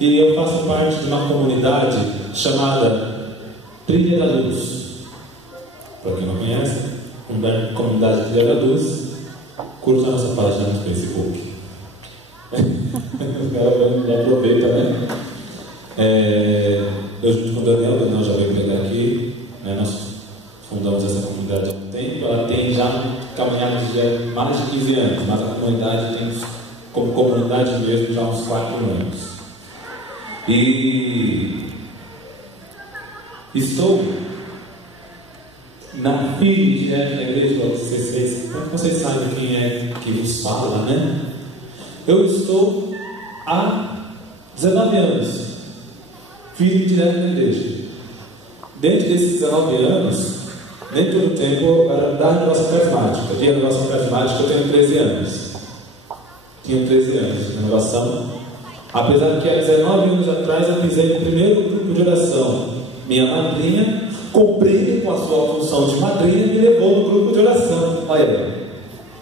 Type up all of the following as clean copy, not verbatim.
E eu faço parte de uma comunidade chamada Trilha da Luz. Para quem não conhece, comunidade Trilha da Luz, curta a nossa página no Facebook. O cara já aproveita, né? Eu junto com o Daniel já veio pregar aqui, né? Nós fundamos essa comunidade há um tempo. Ela tem já caminhado de mais de 15 anos, mas a comunidade tem como comunidade mesmo já uns 4 anos. E estou na fila direto da igreja, para que vocês saibam quem é que vos fala, né? Eu estou há 19 anos, filho direto da igreja. Dentro desses 19 anos, nem todo o tempo eu era da renovação carismática. De renovação carismática eu tenho 13 anos. Tinha 13 anos de renovação. Apesar de que há 19 anos atrás eu pisei no primeiro grupo de oração. Minha madrinha, cumprindo com a sua função de madrinha, me levou no grupo de oração. Olha aí,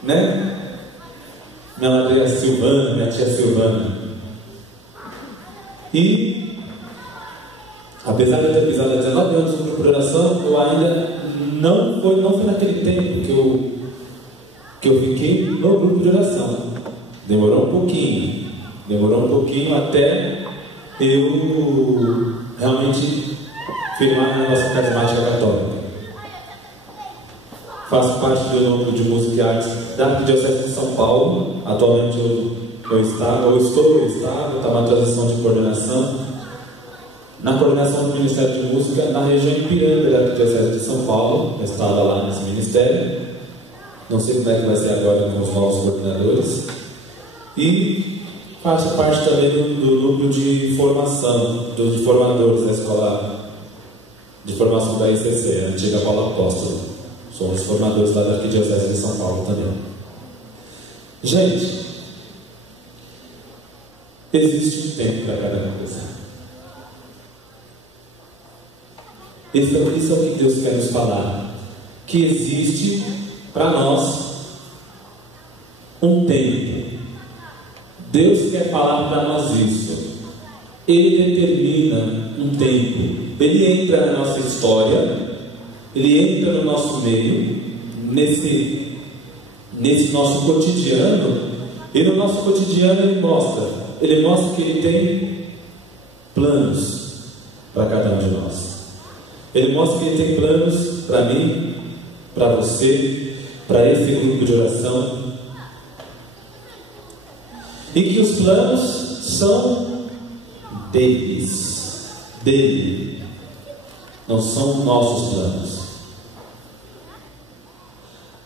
né? Minha madrinha Silvana, minha tia Silvana. E apesar de eu ter pisado há 19 anos no grupo de oração, eu ainda não foi naquele tempo que eu fiquei no grupo de oração. Demorou um pouquinho até eu realmente firmar na nossa carismática católica. Faço parte do núcleo de música e artes da Arquidiocese de São Paulo. Atualmente eu estou está uma transição de coordenação. Na coordenação do Ministério de Música na região Ipiranga da Arquidiocese de São Paulo. Eu estava lá nesse ministério. Não sei como é que vai ser agora com os novos coordenadores. E faço parte também do núcleo de formação, de formadores da escola de formação da ICC, a antiga Paulo Apóstolo. Somos formadores lá da Arquidiocese de São Paulo também. Gente, existe um tempo para cada coisa. Isso é o que Deus quer nos falar. Que existe para nós um tempo. Deus quer falar para nós isso. Ele determina um tempo. Ele entra na nossa história. Ele entra no nosso meio. Nesse nosso cotidiano. E no nosso cotidiano ele mostra que ele tem planos para cada um de nós. Ele mostra que ele tem planos para mim, para você, para esse grupo de oração. E que os planos são dele, não são nossos planos.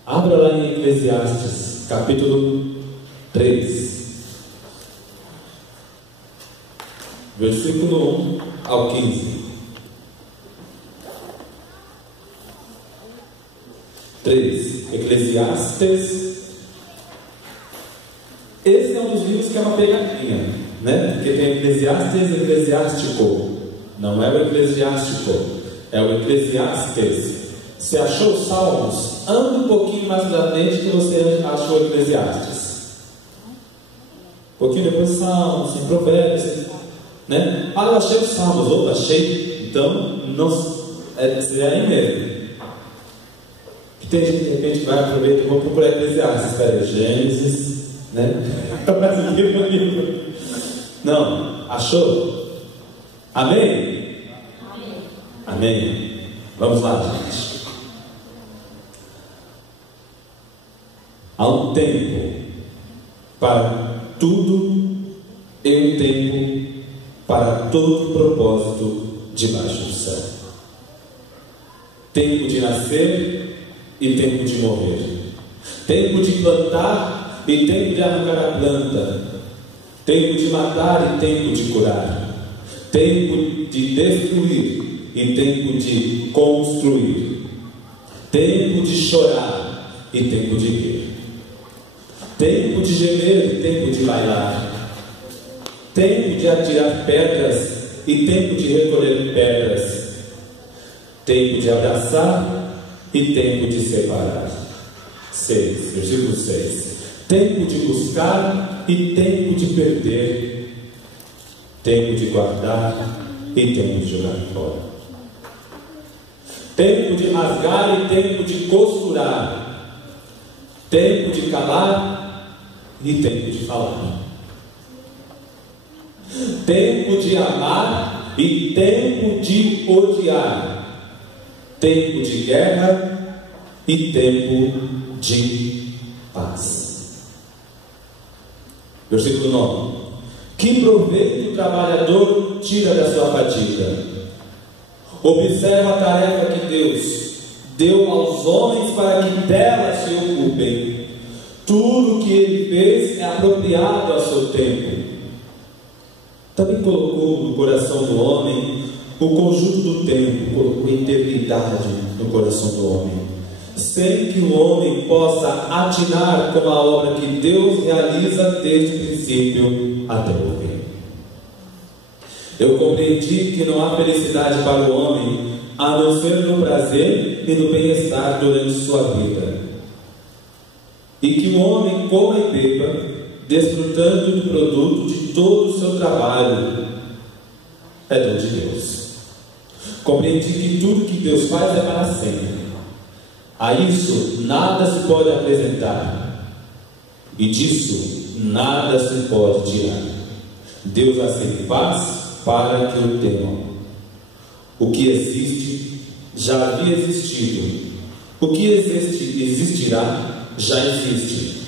Abra lá em Eclesiastes, capítulo 3, versículo 1 ao 15. 3, Eclesiastes. Esse é um dos livros que é uma pegadinha, né? Porque tem Eclesiastes e Eclesiástico. Não é o Eclesiástico, é o Eclesiastes. Você achou os Salmos? Anda um pouquinho mais pra frente que você achou o Eclesiastes. Um pouquinho depois Salmos, em Provérbios, né? Ah, eu achei os Salmos. Opa, achei. Então, seria aí mesmo. Tem gente que de repente vai aproveitar e vou procurar Eclesiastes. Espera, Gênesis, né? Não, achou? Amém? Amém. Vamos lá, gente. Há um tempo para tudo e um tempo para todo propósito debaixo do céu. Tempo de nascer e tempo de morrer. Tempo de plantar e tempo de arrancar a planta. Tempo de matar e tempo de curar. Tempo de destruir e tempo de construir. Tempo de chorar e tempo de rir. Tempo de gemer e tempo de bailar. Tempo de atirar pedras e tempo de recolher pedras. Tempo de abraçar e tempo de separar. 6, versículo 6. Tempo de buscar e tempo de perder. tempo de guardar e tempo de jogar fora, tempo de rasgar e tempo de costurar, tempo de calar e tempo de falar, tempo de amar e tempo de odiar, tempo de guerra e tempo de paz. Versículo 9: que proveito o trabalhador tira da sua fadiga? Observa a tarefa que Deus deu aos homens para que dela se ocupem. Tudo o que ele fez é apropriado ao seu tempo. Também colocou no coração do homem o conjunto do tempo, colocou integridade no coração do homem, sem que o homem possa atinar com a obra que Deus realiza desde o princípio até o fim. Eu compreendi que não há felicidade para o homem a não ser no prazer e no bem-estar durante sua vida, e que o homem coma e beba, desfrutando do produto de todo o seu trabalho, é dom de Deus. Compreendi que tudo que Deus faz é para sempre. A isso nada se pode apresentar, e disso nada se pode tirar. Deus assim faz para que o temam. O que existe já havia existido, o que existirá já existe,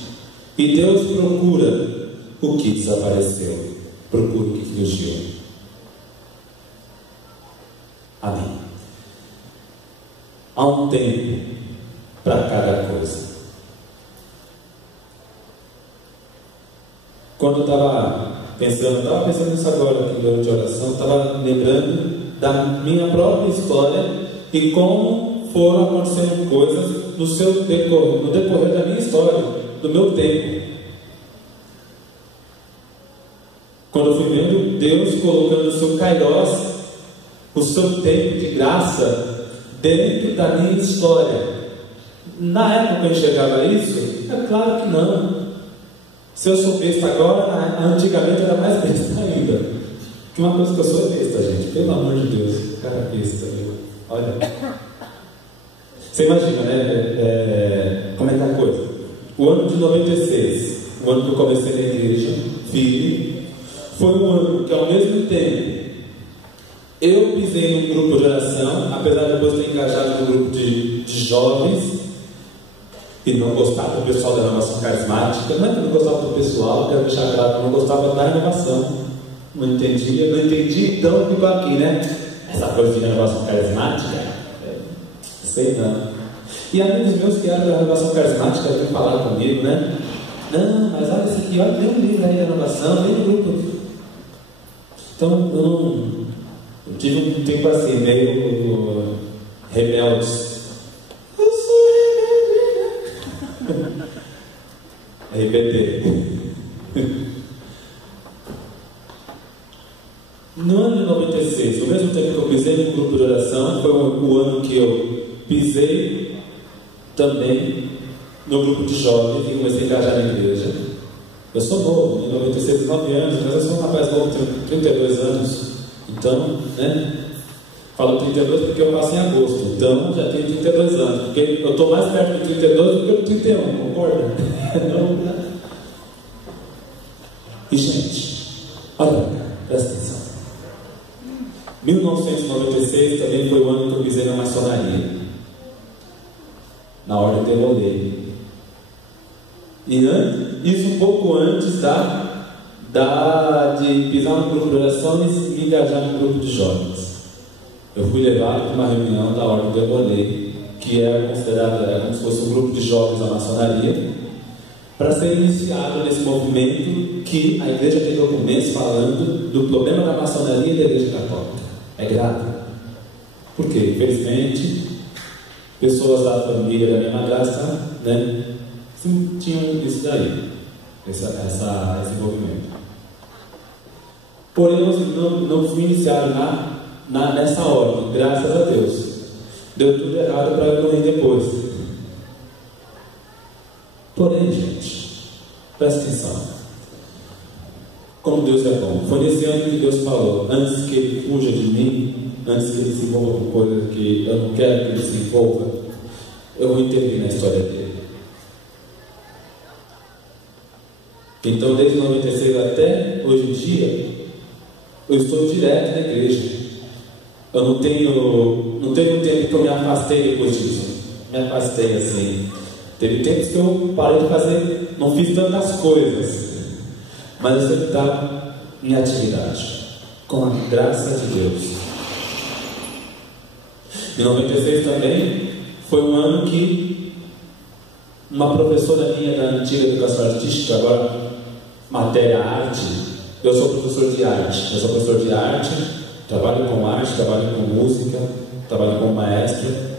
e Deus procura o que desapareceu, procura o que fugiu. Amém. Há um tempo para cada coisa. Quando eu estava pensando nisso agora, aqui durante a oração, estava lembrando da minha própria história e como foram acontecendo coisas no decorrer da minha história, do meu tempo. Quando eu fui vendo Deus colocando o seu kairós, o seu tempo de graça dentro da minha história. Na época eu enxergava isso? É claro que não. Se eu sou besta agora, antigamente eu era mais besta ainda. Que uma coisa que eu sou besta, gente, pelo amor de Deus, cara besta, viu? Olha, você imagina, né? Como é que é a coisa? O ano de 96, o ano que eu comecei na igreja, filho, foi um ano que ao mesmo tempo eu pisei num grupo de oração, apesar de depois ter engajado no grupo de jovens e não gostava do pessoal da renovação carismática. Não é que eu não gostava do pessoal, quero deixar claro que eu não gostava da renovação. Não entendi, então fico aqui, né? Essa coisa de renovação carismática, sei não. E amigos meus que eram da renovação carismática vêm falar comigo, né? Não, mas olha isso aqui, olha, tem um livro aí da renovação, tem um grupo. Então eu tive um tempo assim, meio rebelde. Eu sou rebelde. RBD. No ano de 96, ao mesmo tempo que eu pisei no grupo de oração, foi o ano que eu pisei também no grupo de jovens e comecei a engajar na igreja. Eu sou novo, em 96, 19 anos, mas eu sou um rapaz novo, tenho 32 anos. Então, né? Falo 32 porque eu passo em agosto, então já tenho 32 anos. Porque eu estou mais perto de 32 do que do 31, concorda? Não, né? E gente, olha pra cá, presta atenção. 1996 também foi o ano que eu pisei na maçonaria, na ordem de Rolê. E isso um pouco antes de pisar no grupo de oração e me engajar no grupo de jovens. Eu fui levado para uma reunião da ordem de Rolê, que era considerada como se fosse um grupo de jovens da maçonaria, para ser iniciado nesse movimento que a igreja tem documentos falando do problema da maçonaria e da igreja católica. É grave. Por quê? Infelizmente, pessoas da família da minha madrasta, né, tinham isso daí, esse envolvimento. Porém, eu não fui iniciado nessa ordem, graças a Deus. Deu tudo errado para eu morrer depois. Porém, gente, presta atenção. Como Deus é bom. Foi nesse ano que Deus falou: antes que ele fuja de mim, antes que ele se envolva com coisas que eu não quero que ele se envolva, eu vou intervir na história dele. Então, desde 96 até hoje em dia, eu estou direto na igreja. Eu não tenho um tempo que eu me afastei depois disso. Me afastei assim. Teve tempos que eu parei de fazer, não fiz tantas coisas, mas eu sempre estava em atividade, com a graça de Deus. Em 96 também foi um ano que uma professora minha da antiga educação artística, agora matéria arte, eu sou professor de arte, trabalho com arte, trabalho com música, trabalho como maestro.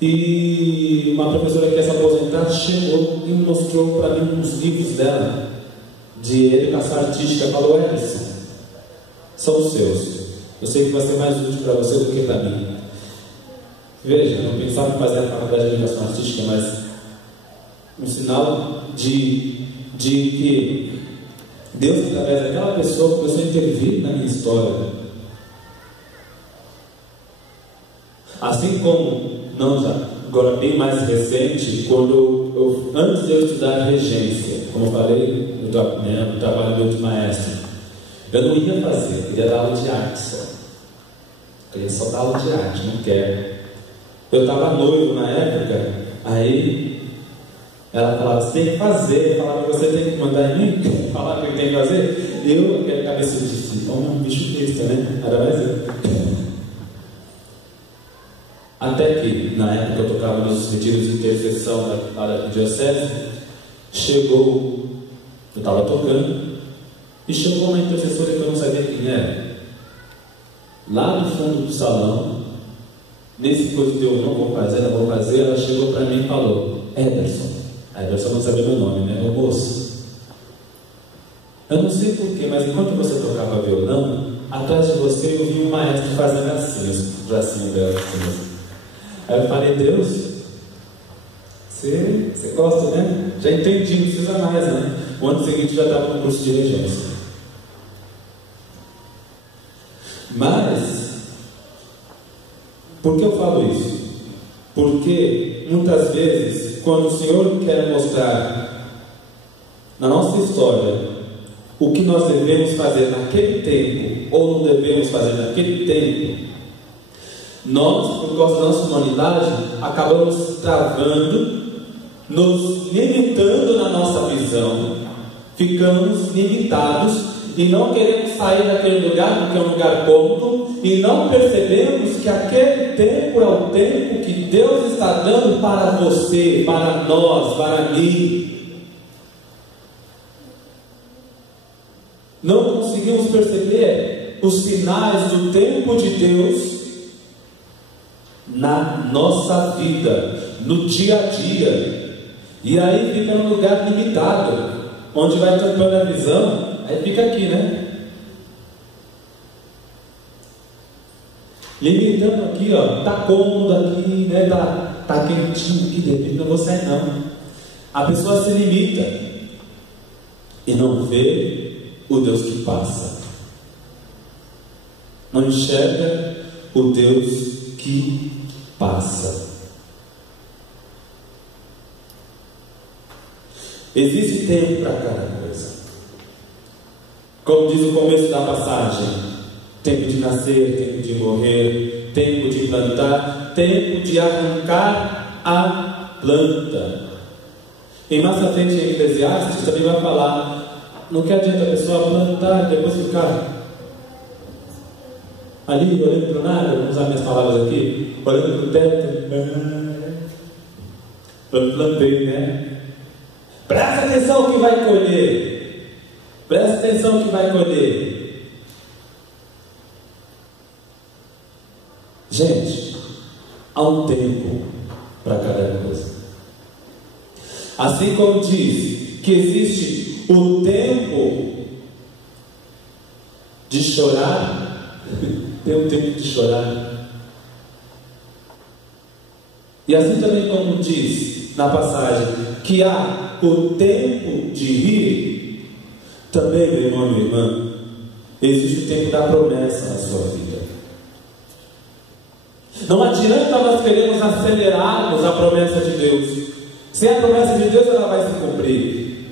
E uma professora que quer se aposentar chegou e mostrou para mim uns livros dela de educação artística. Falou: Edson, são os seus, eu sei que vai ser mais útil para você do que para mim. Veja, eu não pensava em fazer a faculdade de educação artística, mas um sinal de que Deus, através daquela pessoa, começou a intervir na minha história. Assim como, agora bem mais recente, quando antes de eu estudar regência, como eu falei, eu trabalho meu de maestro, eu não ia fazer, eu queria dar aula de arte só. Eu ia só dar aula de arte, não quero. Eu estava noivo na época, aí ela falava: você tem que fazer. Eu falava: você tem que mandar em mim, falar o que tem que fazer. Eu, aquela cabeça de filho, um bicho besta, né? Era mais eu. Até que, na época eu tocava nos retiros de intercessão da diocese, chegou, eu estava tocando, e chegou uma intercessora que eu não sabia quem era, lá no fundo do salão. Nesse coisa que eu não vou fazer, ela chegou para mim e falou: Ederson. A Ederson não sabia meu nome, né? Ô moço, eu não sei porquê, mas enquanto você tocava violão, atrás de você eu vi um maestro fazendo assim, os bracinhos dela assim. Aí eu falei: Deus, você gosta, né? Já entendi, não precisa mais, né? O ano seguinte já estava no curso de regência. Mas, por que eu falo isso? Porque muitas vezes, quando o Senhor quer mostrar na nossa história o que nós devemos fazer naquele tempo, ou não devemos fazer naquele tempo, nós, por causa da nossa humanidade, acabamos travando, nos limitando na nossa visão, ficamos limitados e não queremos sair daquele lugar, porque é um lugar cômodo, e não percebemos que aquele tempo é o tempo que Deus está dando para você, para nós, para mim. Não conseguimos perceber os sinais do tempo de Deus na nossa vida, no dia a dia, e aí fica num lugar limitado, onde vai tampando a visão, aí fica aqui, né? Limitando aqui, ó, tá cômodo aqui, né? Tá quentinho aqui, de repente não vou sair não. A pessoa se limita e não vê o Deus que passa, não enxerga o Deus que passa. Existe tempo para cada coisa. Como diz o começo da passagem: tempo de nascer, tempo de morrer, tempo de plantar, tempo de arrancar a planta. E mais à frente em Eclesiastes também vai falar: não quer adianta a pessoa plantar e depois ficar ali olhando para o nada. Vou usar minhas palavras aqui, olhando para o teto. Plantei, né? Presta atenção que vai colher. Presta atenção que vai colher. Gente, há um tempo para cada coisa. Assim como diz que existe o tempo de chorar, tem um tempo de chorar. E assim também como diz na passagem que há o tempo de rir, Também, meu irmão e minha irmã, existe o tempo da promessa na sua vida. Não adianta nós queremos acelerarmos a promessa de Deus. Se a promessa de Deus, ela vai se cumprir.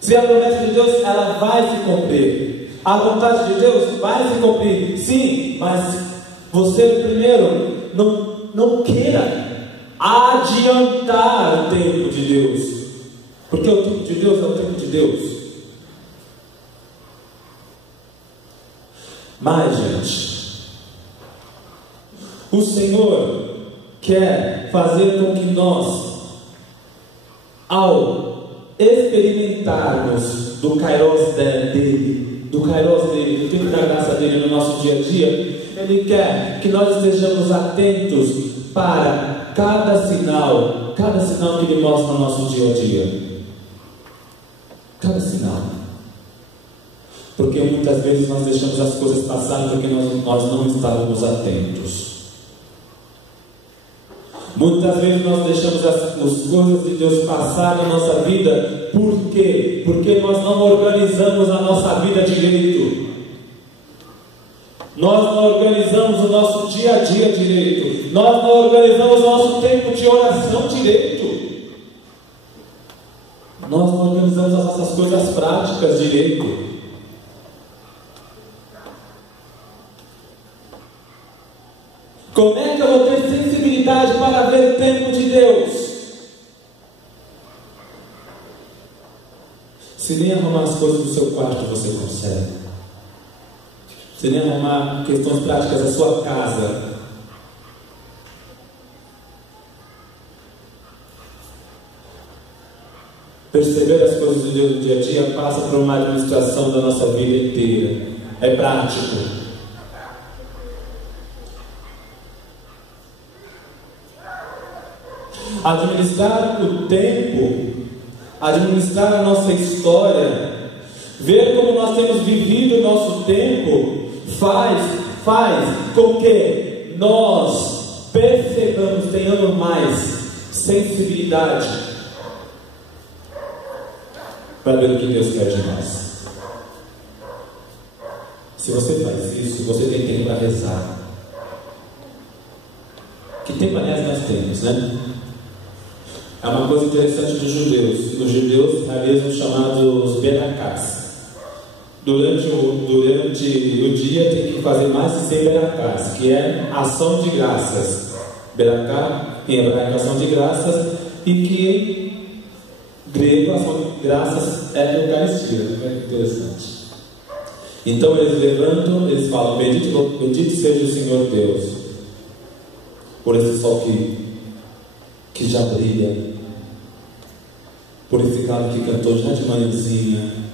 Se a promessa de Deus, ela vai se cumprir. A vontade de Deus vai se cumprir. Sim, mas você primeiro não queira adiantar o tempo de Deus. Porque o tempo de Deus é o tempo de Deus. Mas, gente, o Senhor quer fazer com que nós, ao experimentarmos do Kairos dele, do tempo da graça dele no nosso dia a dia, Ele quer que nós estejamos atentos para cada sinal que Ele mostra no nosso dia a dia. Cada sinal. Porque muitas vezes nós deixamos as coisas passarem porque nós não estávamos atentos. Muitas vezes nós deixamos as coisas de Deus passar na nossa vida. Por quê? Porque nós não organizamos a nossa vida direito. Nós não organizamos o nosso dia a dia direito. Nós não organizamos o nosso tempo de oração direito. Nós não organizamos as nossas coisas práticas direito. Como é que eu vou ter sensibilidade para ver o tempo de Deus? Se nem arrumar as coisas do seu quarto você consegue. Se nem arrumar questões práticas da sua casa. Perceber as coisas de Deus no dia a dia passa por uma administração da nossa vida inteira. É prático. Administrar o tempo, administrar a nossa história, ver como nós temos vivido o nosso tempo, faz com que nós percebamos, tenhamos mais sensibilidade para ver o que Deus quer de nós. Se você faz isso, você tem tempo para rezar. Que tempo, aliás, nós temos, né? É uma coisa interessante dos judeus. Os judeus realizam os chamados berakás. Durante o dia tem que fazer mais de 100 berakás, que é ação de graças. Beraká, em hebraico, ação de graças, e que em grego, ação de graças é Eucaristia. É interessante. Então eles levantam, eles falam: bendito seja o Senhor Deus, por esse sol que já brilha, por esse galo que cantou já de manhãzinha.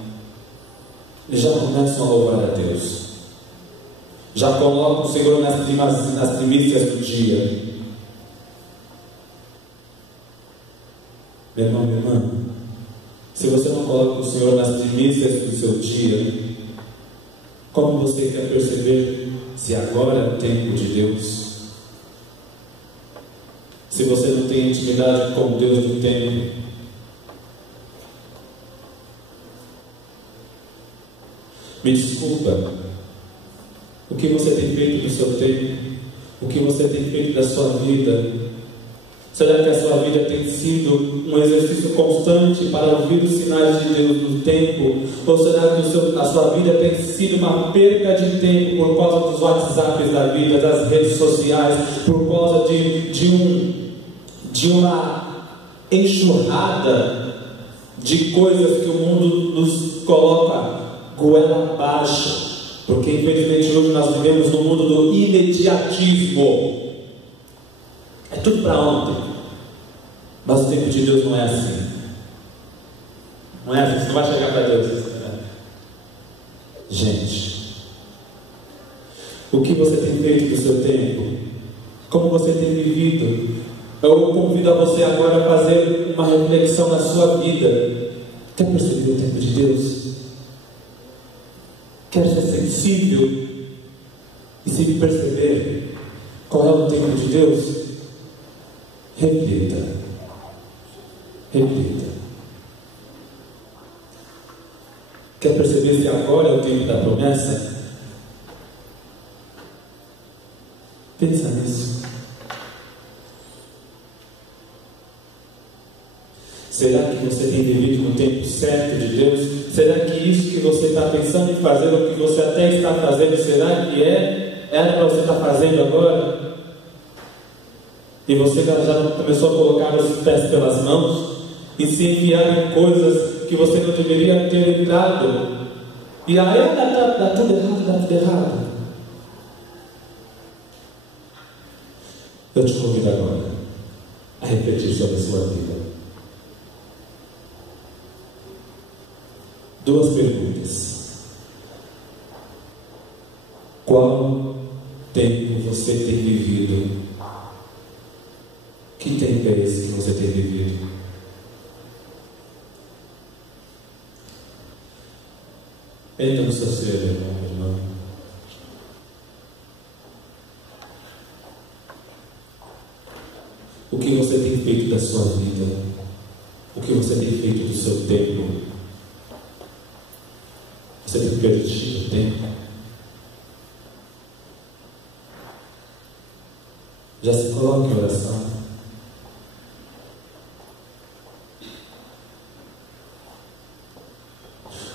E já começam a louvar a Deus, já colocam o Senhor nas primícias do dia. Meu irmão, minha irmã, se você não coloca o Senhor nas primícias do seu dia, como você quer perceber se agora é o tempo de Deus? Se você não tem intimidade com Deus do tempo, me desculpa, o que você tem feito do seu tempo? O que você tem feito da sua vida? Será que a sua vida tem sido um exercício constante para ouvir os sinais de Deus no tempo? Ou será que a sua vida tem sido uma perca de tempo por causa dos WhatsApps da vida, das redes sociais, por causa de uma enxurrada de coisas que o mundo nos coloca goela abaixo? Porque infelizmente hoje nós vivemos no mundo do imediatismo. É tudo para ontem. Mas o tempo de Deus não é assim. Não é assim, você não vai chegar para Deus. Gente, o que você tem feito do seu tempo? Como você tem vivido? Eu convido a você agora a fazer uma reflexão na sua vida. Quer perceber o tempo de Deus? Quer ser sensível e se perceber qual é o tempo de Deus? Reflita. esse agora é o tempo da promessa? Pensa nisso. Será que você tem vivido no tempo certo de Deus? Será que isso que você está pensando em fazer, ou que você até está fazendo, será que era para você estar fazendo agora? E você já começou a colocar os pés pelas mãos e se enfiar em coisas que você não deveria ter entrado. E aí dá tudo errado. Eu te convido agora a refletir sobre a sua vida. 2 perguntas. Qual tempo você tem vivido? Que tempo é esse que você tem vivido? Entra no seu ser, irmão. O que você tem feito da sua vida? O que você tem feito do seu tempo? Você tem perdido tempo? Já se coloca em oração?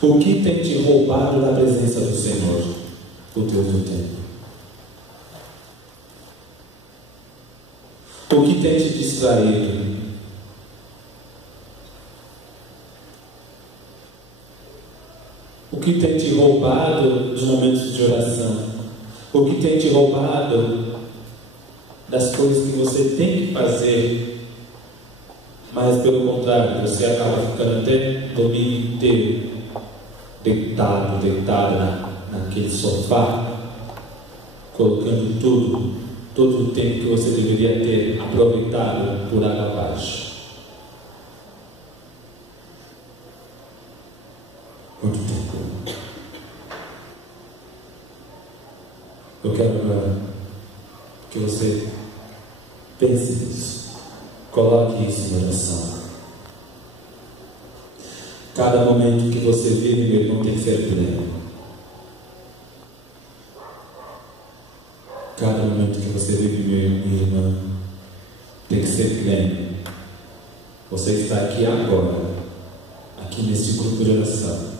O que tem te roubado da presença do Senhor? O teu tempo. O que tem te distraído? O que tem te roubado dos momentos de oração? O que tem te roubado das coisas que você tem que fazer, mas pelo contrário, você acaba ficando até o domingo inteiro deitado naquele sofá, colocando todo o tempo que você deveria ter aproveitado por água abaixo. Quanto tempo? Eu quero agora que você pense nisso, coloque isso em oração. Cada momento que você vive, meu irmão, tem que ser pleno. Cada momento que você vive, minha irmã, tem que ser pleno. Você está aqui agora, aqui nesse grupo de oração.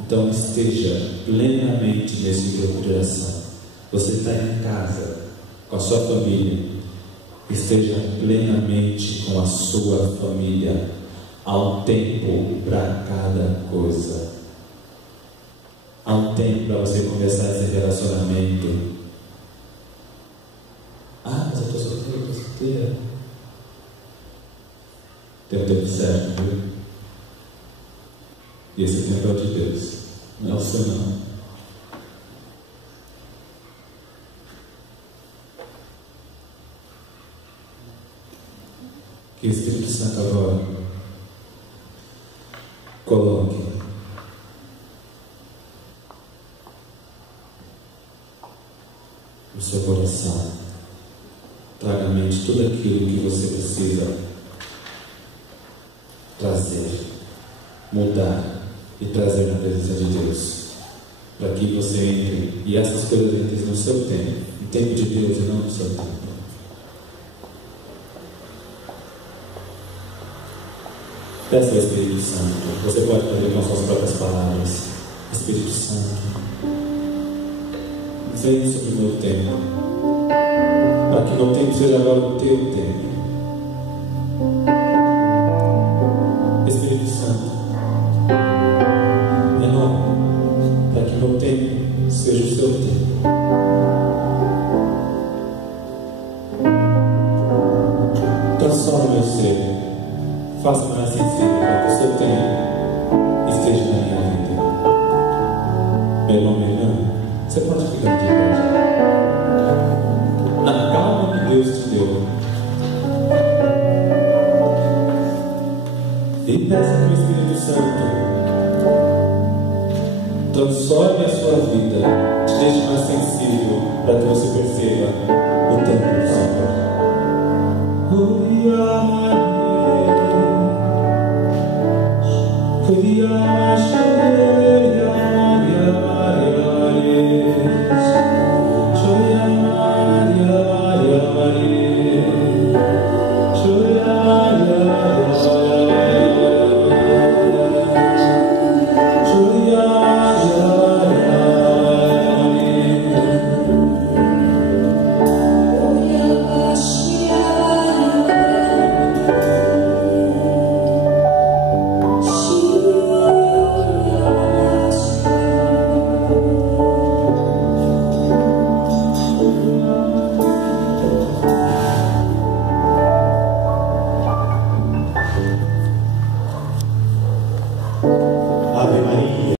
Então esteja plenamente nesse grupo de oração. Você está em casa, com a sua família. Esteja plenamente com a sua família. Há um tempo para cada coisa. Há um tempo para você começar esse relacionamento. Mas eu estou solteira. Tem um tempo certo, viu? E esse tempo é o de Deus, não é o seu não. Que o Espírito Santo agora coloque no seu coração, traga à mente tudo aquilo que você precisa trazer, mudar e trazer na presença de Deus, para que você entre e essas coisas entrem no seu tempo, no tempo de Deus e não no seu tempo. Peça ao Espírito Santo. Você pode fazer com suas próprias palavras. Espírito Santo, vem sobre o meu tempo, para que meu tempo seja agora o teu tempo. Espírito Santo, renova, para que meu tempo seja o seu tempo. Transforma meu ser. Faça-me mais sensível para que o seu tempo esteja na minha vida. Meu irmão, minha irmã, você pode ficar de pé. Na calma que Deus te deu. E peça para o Espírito Santo transforme a sua vida, te deixe mais sensível para que você perceba o tempo.